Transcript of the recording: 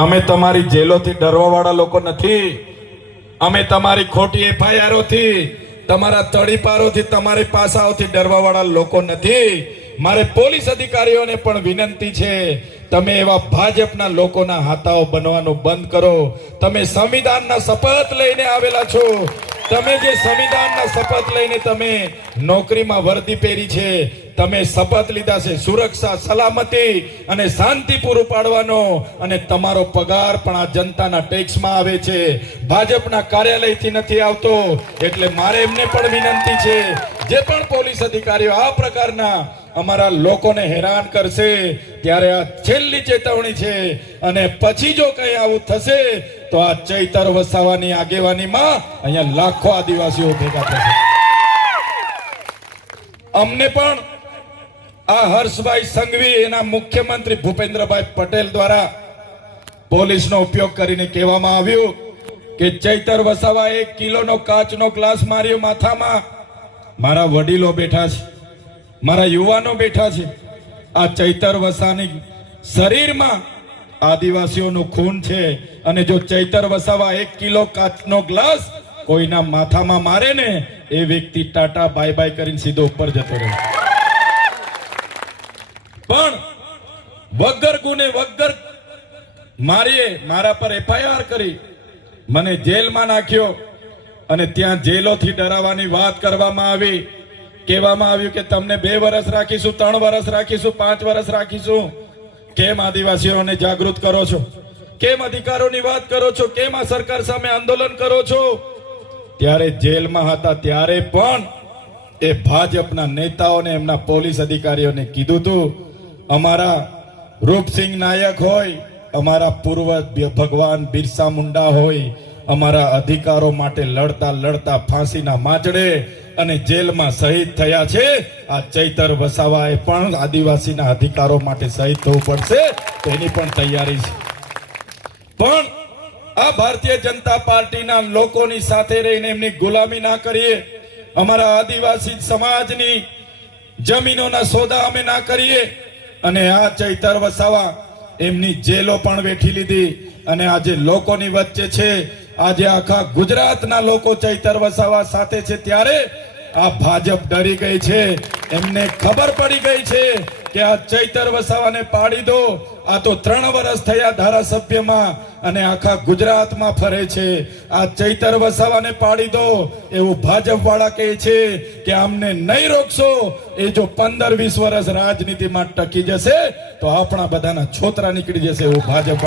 અમે તમારી જેલોથી ડરવાવાળા લોકો નથી. અમે તમારી ખોટી એફઆઈઆરોથી, તમારા તડીપારોથી, તમારી પાસાઓથી ડરવાવાળા લોકો નથી. મારે પોલીસ અધિકારીઓને પણ વિનંતી છે, તમે એવા ભાજપના લોકોના હાથાઓ બનવાનું બંધ કરો. તમે સંવિધાનના શપથ લઈને આવેલા છો. તમે જે સંવિધાનના શપથ લઈને તમે નોકરીમાં વર્દી પહેરી છે, તમે શપથ લીધા છે સુરક્ષા, સલામતી અને શાંતિ પૂરું પાડવાનો, અને તમારો પગાર પણ આ જનતાના ટેક્સમાં આવે છે, ભાજપના કાર્યાલયથી નથી આવતો. એટલે મારે એમને પણ વિનંતી છે, જે પણ પોલીસ અધિકારીઓ આ પ્રકારના અમારા લોકોને હેરાન કરશે, ત્યારે આ છેલ્લી ચેતવણી છે. અને પછી જો કંઈ આવું થશે તો આ ચૈતર વસાવાની આગેવાનીમાં અહીંયા લાખો આદિવાસીઓ ભેગા થશે. અમને પણ આ હર્ષભાઈ સંઘવી, એના મુખ્યમંત્રી ભૂપેન્દ્રભાઈ પટેલ દ્વારા પોલીસનો ઉપયોગ કરીને કહેવામાં આવ્યું કે ચૈતર વસાવા 1 કિલોનો કાચનો ગ્લાસ માર્યો માથામાં. મારા વડીલો બેઠા છે, મારા યુવાનો બેઠા છે. આ ચૈતર વસાવાની શરીરમાં આદિવાસીઓનું ખૂન છે, અને જો ચૈતર વસાવા 1 કિલો કાચનો ગ્લાસ કોઈના માથામાં મારે ને, એ વ્યક્તિ ટાટા બાય બાય કરીને સીધો ઉપર જતો રહે. પણ વગર ગુને વગર મારા પર એફઆઈઆર કરી મને જેલમાં નાખ્યો, અને ત્યાં જેલોથી ડરાવવાની વાત કરવામાં આવી. કહેવામાં આવ્યું કે તમને 2 વર્ષ રાખીશું, 3 વર્ષ રાખીશું, 5 વર્ષ રાખીશું. કેમ આદિવાસીઓને જાગૃત કરો છો? કેમ અધિકારોની વાત કરો છો? કેમ આ સરકાર સામે આંદોલન કરો છો? ત્યારે જેલમાં હતા ત્યારે પણ એ ભાજપના નેતાઓને, એમના પોલીસ અધિકારીઓને કીધું હતું, અમારા રૂપસિંહ નાયક હોય, અમારા પૂર્વજ ભગવાન બિરસા મુંડા હોય, અમારા અધિકારો માટે લડતા લડતા ફાંસીના માંચડે અને જેલમાં શહીદ થયા છે. આ ચૈતર વસાવાએ પણ આદિવાસીના અધિકારો માટે શહીદ થવું પડશે, તેની પણ તૈયારી છે. પણ આ ભારતીય જનતા પાર્ટીના લોકોની સાથે રહીને એમની ગુલામી ના કરીએ. અમારા આદિવાસી સમાજની જમીનોના સોદા અમે ના કરીએ. અને આ ચૈતર વસાવા એમની જેલો પણ વેઠી લીધી, અને આજે લોકોની વચ્ચે છે. આજે આખા ગુજરાતના લોકો ચૈતર વસાવા સાથે છે, ત્યારે આ ભાજપ ડરી ગઈ છે. એમને ખબર પડી ગઈ છે કે આ ચૈતર વસાવાને પાડી દો. આ તો 3 વર્ષ થયા ધારાસભ્યમાં, અને આખા ગુજરાતમાં ફરે છે. આ ચૈતર વસાવાને પાડી દો એવું ભાજપ વાળા કહે છે કે અમને નહીં રોકશો. એ જો 15-20 વર્ષ રાજનીતિમાં ટકી જશે તો આપણા બધાના છોતરા નીકળી જશે એવું ભાજપ